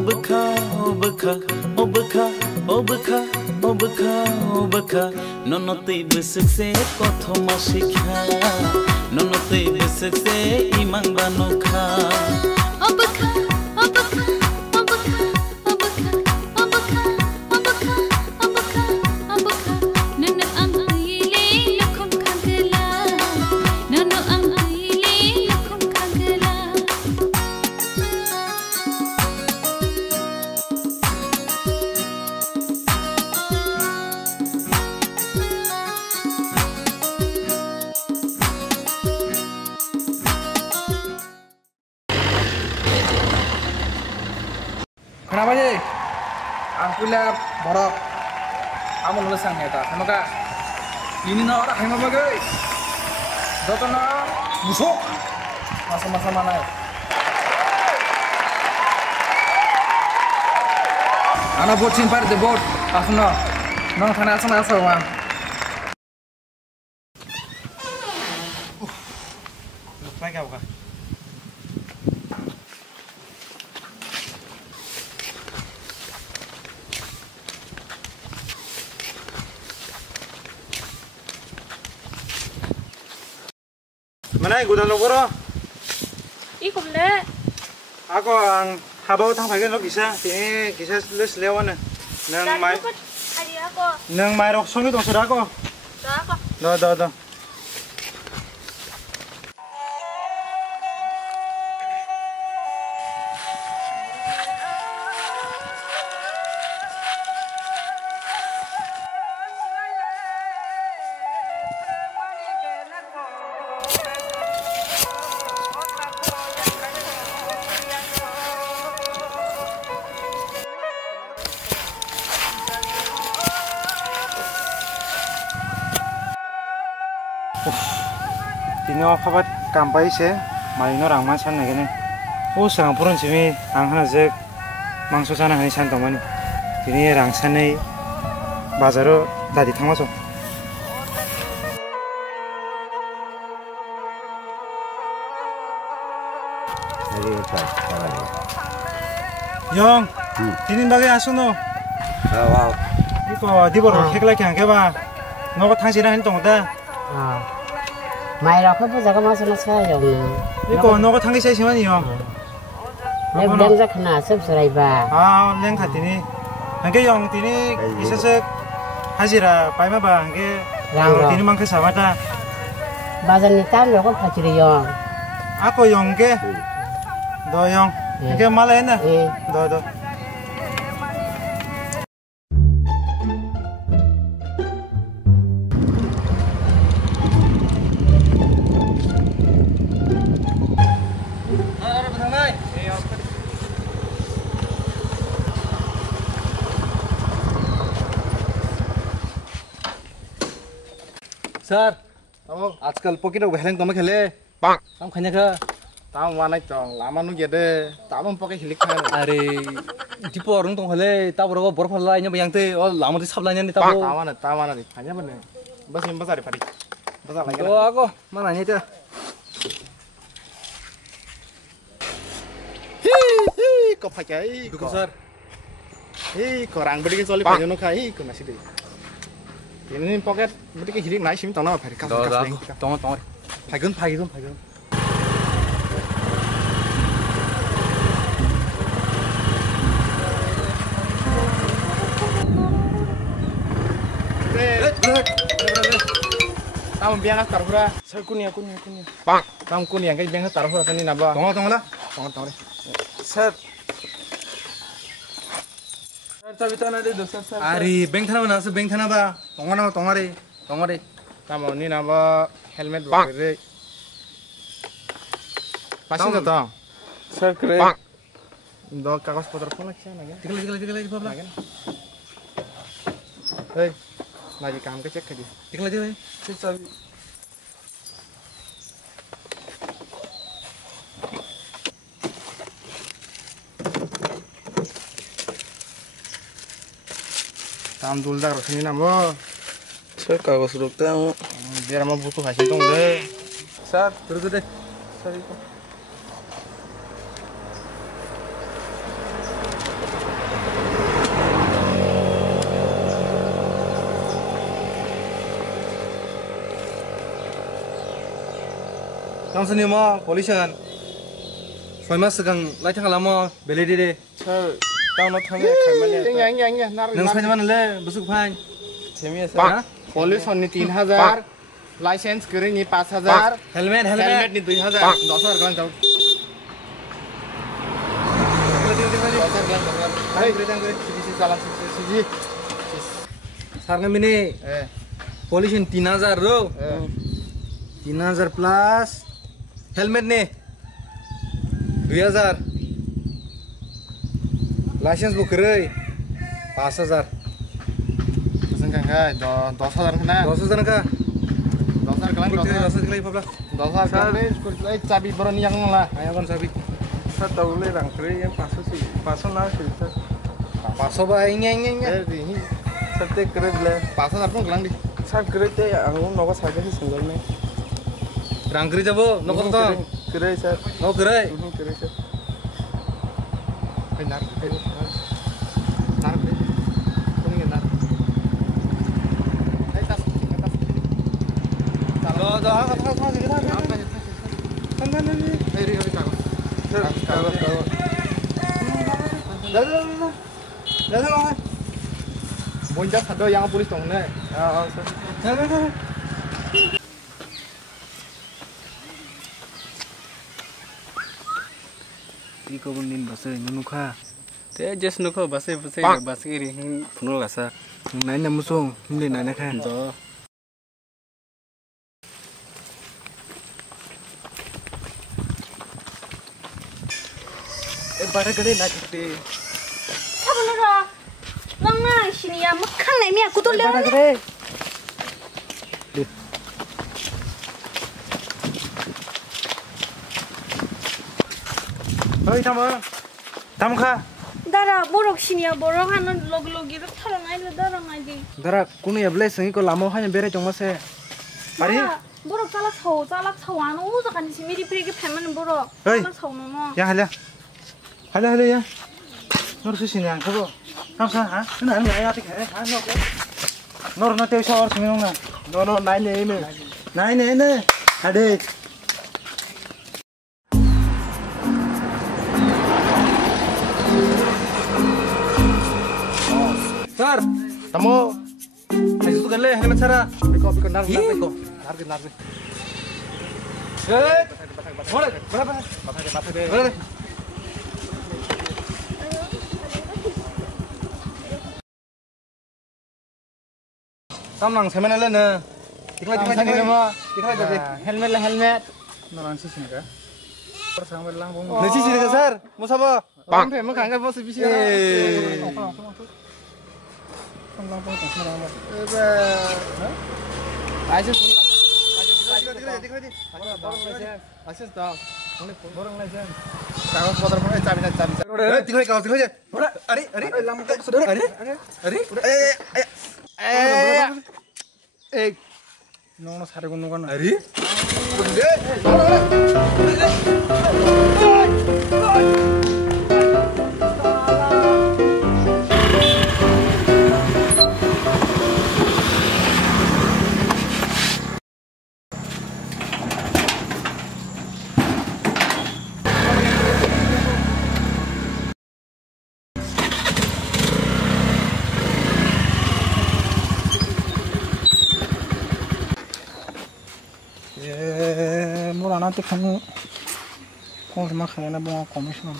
obka obka obka obka obka obka nonotei besakse kothoma shikha nonotei besakse imang banokha obka obka obka obka obka obka obka obka nana angile lakhom khagla nana angile lakhom khagla Kenapa sih? Aku lihat borok. Kamu nulis sang ya, semoga ini orang yang apa guys? Datang busuk. Masa-masa mana ya? Anak buat simpar di bot. Aku nong sana asal wan. Lagi apa? Mana gudang lokoro? Ikum le. Ako ang habaw tang bagian lo gisa, tini gisa les lewan na. Nang may rok songi tong sudah ako. Do. Tini kabat kampai se, malino rangma san nagene. Serang purun simi anghana jek mangso sana hani san tomani. Tini rangsanei bazaro dadi thangmaso. Yong, tini bagi asuno. Wow. Iko di boro kek lagi angke ba. Nogo thangsiran hani tongda. Mai ra khop jaga ma sana sa yong Iko nogo thangki sai simani yong. ne leng ja khna sab sarai ba leng khatini. Angke yong tini isasek hajira paima ba angke tini mangke samata. bazan ni tan ro ko phachiri yong Ako yong ke. Do yong. Angke malai na. Do. Sir, आजकल पॉकेट वेहलें कम खेले हम खाने का Tam mana chong lama nu gede tam pakai hilik kan. अरे दीपो orang tong खेले ताप रोग बर्फ लाइन में yang ते और लामा ते सब लाइन ने ताप Taman nih hanya bener. Bas yang besar pari. Besar lagi. तो आको mana nih ते Hi kok pakai. दुखु sir Hi korang beri soalnya banyak nu kai kok nasi deh. Ini pocket beri ke hilik naik sini tong nama pari. tong 파이건 Tam biang taruh pura. Saya kuning. Tam kuning kan biang taruh pura tadi naba. tong lah Tong. Sir चाबी तो ना दे दो सर अरे बैंक थाना बना से बैंक थाना बा तोंगारे Tam ini naba helmet bagai. Pasin to. Sir करे Do kakas poter pun lagi sana kan. दिखला बाबा Hei, lagi काम के चेक करी. दिखला चाबी Tam dul dak rasini nabo. Sir कागज रोकता हूँ Biar mau butuh hasil dong deh. Sir रुक दे सर गावसोरनि मा पलिउसन 6 मास सिगां लाइट खालामो बेलेदि सार टाउनाव थाङो खामानिया नों साइज मानले बुसुक फाइन सेमिया सार पलिउसननि 3000 लाइसेन्स गैयैनि 5000 हेलमेटनि 2000 10000 गां जाव सारगा मिनि पलिउसन 3000 रो 3000 प्लस हेलमेट ने 2000 लाइसेंस बुकरै 5000 जोंखाय 10000 ना 10000 का 10000 galang 10000 kali pabla 10000 galang kurlai cabi boroni yang lah ayo kan sabi sa taule rangkre yang 500 sih 500 lah sih 500 ba ingnya ini sate kere bele 5000 pun galang di sa kere te ang nogo saga sih single me rangkri jabo nokot to kere sir no kere kere sir nar Bonjak ada yang polis dong nih. Iko bunin basay nunuka. Te just nuko basai basiri puno lasa. Nai na musong hindi na na kan. Do. Bara gede na kite. 사부너라 랑나 신이야 뭐 칸내미야 구돌려 Bara gede. Oi tamo. Tamo ka. 나라 모록 신이야 모록 하는 로그로기를 털어놔야 달아나지 Dara kunu ya blai sengi ko lamo hanya bere jong mase. Ari. 모록 잘락 서안 오자간 시미리 프리기 패면 모록 어이. 잘락 서노노 Ya hala. Hala ya. Nor susin yang kabo. Kamsa ha? Na ani aya tik ha no ko. Nor na teu shawar simi na. No nai ne me. Nai ne. Ade. sar Tamo. ayo tu kan le helmet sara Biko nar Ih. nar. eh boleh berapa Tamang semen le na dikla jadi Helmet lah helmet. Noran susin ka. Persama lang bung. nasi sini ka sar mau sapa Bang pe mo kanga bos bisi. License license dah. Borong license. Kawas motor pun cabi. tinggal kau tinggal aja ari Eh, Nong sare gunu kan. ari Mura nanti kamu kau sama kalian abang komisioner.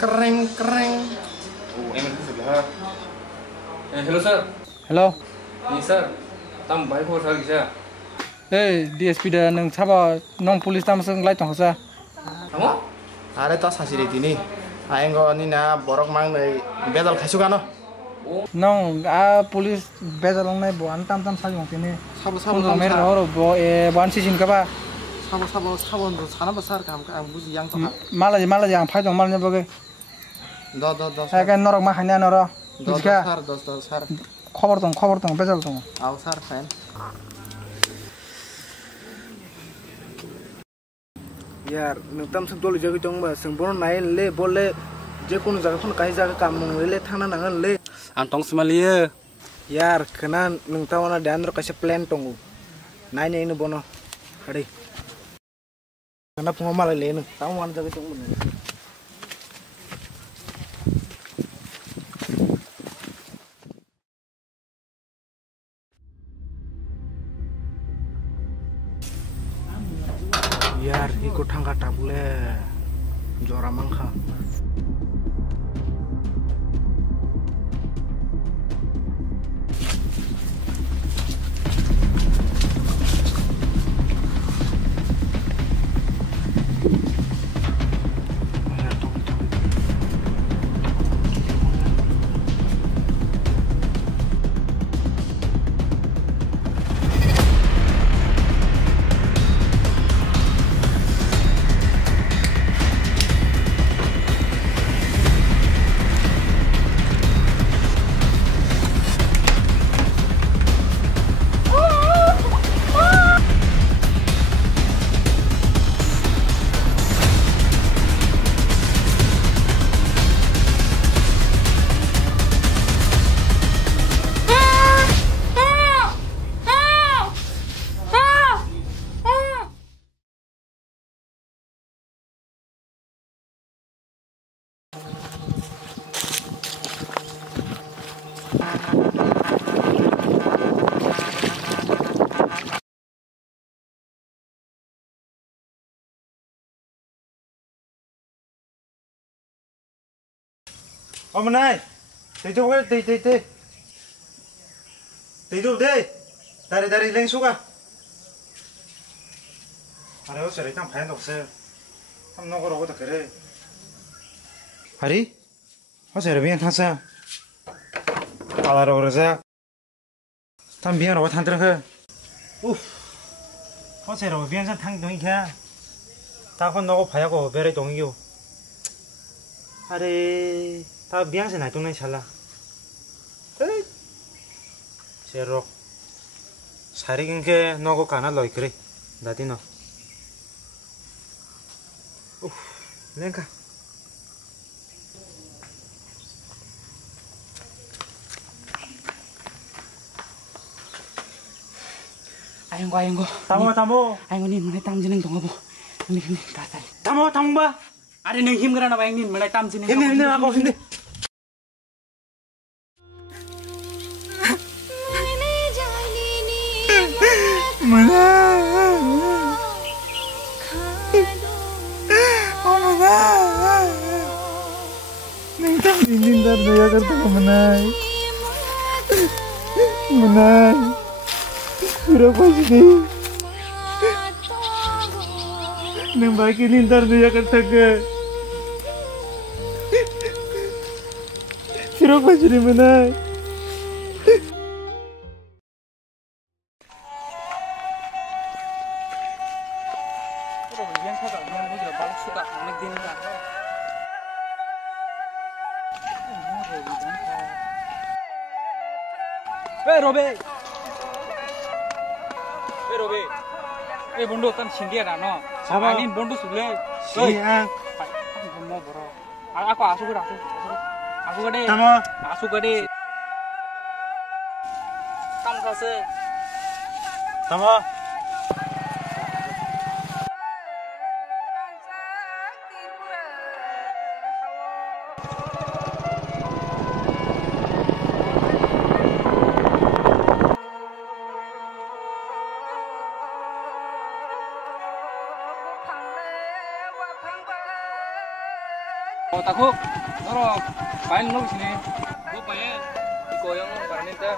kering. hello sir Hello. ni sir tam baik ko sar gisa Hey, DSP dah neng siapa non polis tam seng lai tong sa. kamu Are to sasiri dini. Aenggo ni na borok mang nei bedal khaisu kano. Nong polis bezalong nai bo antam sa jong tini. Sabo Pun mer oro bo ban sisin ka ba. sabo ndo sana besar kam ka buji yang to. Malah yang phai jong malnya boge. Do. Saya kan norok mah hanya noro. Do Jika sar do sar. খবর তং বেজাল তং Aw sar fan. यार नोंथाम संतोल जगह दंबा संबोन नाय ले बोले जे कोनो जगह फोन काई जगह काम ले थांना नांगन ले आं टंग समालियो यार खोना नोंथावना दानर कासे प्लान दंगो नाय नायनो बनो हादै खोना फुङाव मालाय लेनो ताव मान जगह दंमोन यार iko tangga tabule jora mangka Omenai, tidur ke? Tidur deh. Dari leng suka. Hari itu sering tam pahen dokser. Tam nongkrong aku tak kere. Hari? Aku sering biang tansa. Kalau orang rasa, tam biang orang tantra ke. Aku sering biang san tang dongi ke. Tak kon nongkrong payah aku beri dongi yo. Hari. 다 미양새 날동네 잘라. 제로 사리긴 게 너고 가나 너이 그래. 나디 너. 랭카. 아이고. 타모. 아이고 니 문에 땀 지는 동거 보. 니 가다. 타모 봐. 아래 능 힘그라나 봐 니 문에 땀 지는. 힘내 하고 힘내. Indar daya kartu menai, berapa sih? Nembaki indar daya kartu ke, berapa sih menai? Robe. Bondo tan India dah no. Ini bondo sulle. Iya. Mau bro. Aku asu gede. Tamo. Asu gede. Tam kase. Tamo. Takut, noro, paling nol sini. Gue paling goyang barang itu.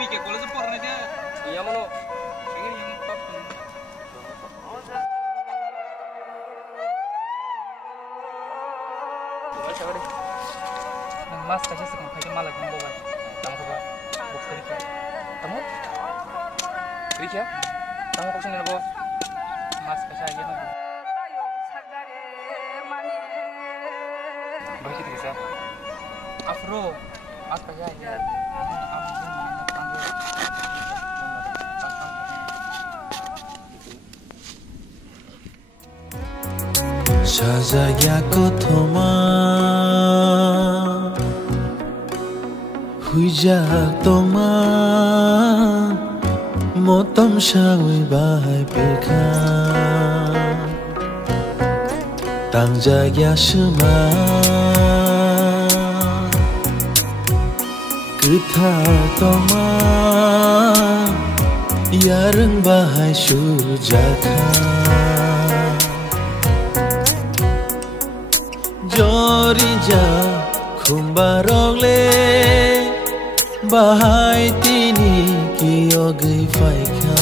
Pikir kalau sepor aja, iya mana? Pengen yang top. Coba siapa deh? Nang mas kasih sekarang pakai malah kamu bawa, kamu bawa, buk kerja. Kamu? Kerja? Kamu kau sini bawa? Mas kasih aja nih. Begitu bisa. Afro, apa ya? Sajaya kothoma Huijak toma Motam shawi bahai pilka Tangjaya shema Kutha toma Yareng bahai surjaka Jorija khumbarole bahai tini kiyogai faika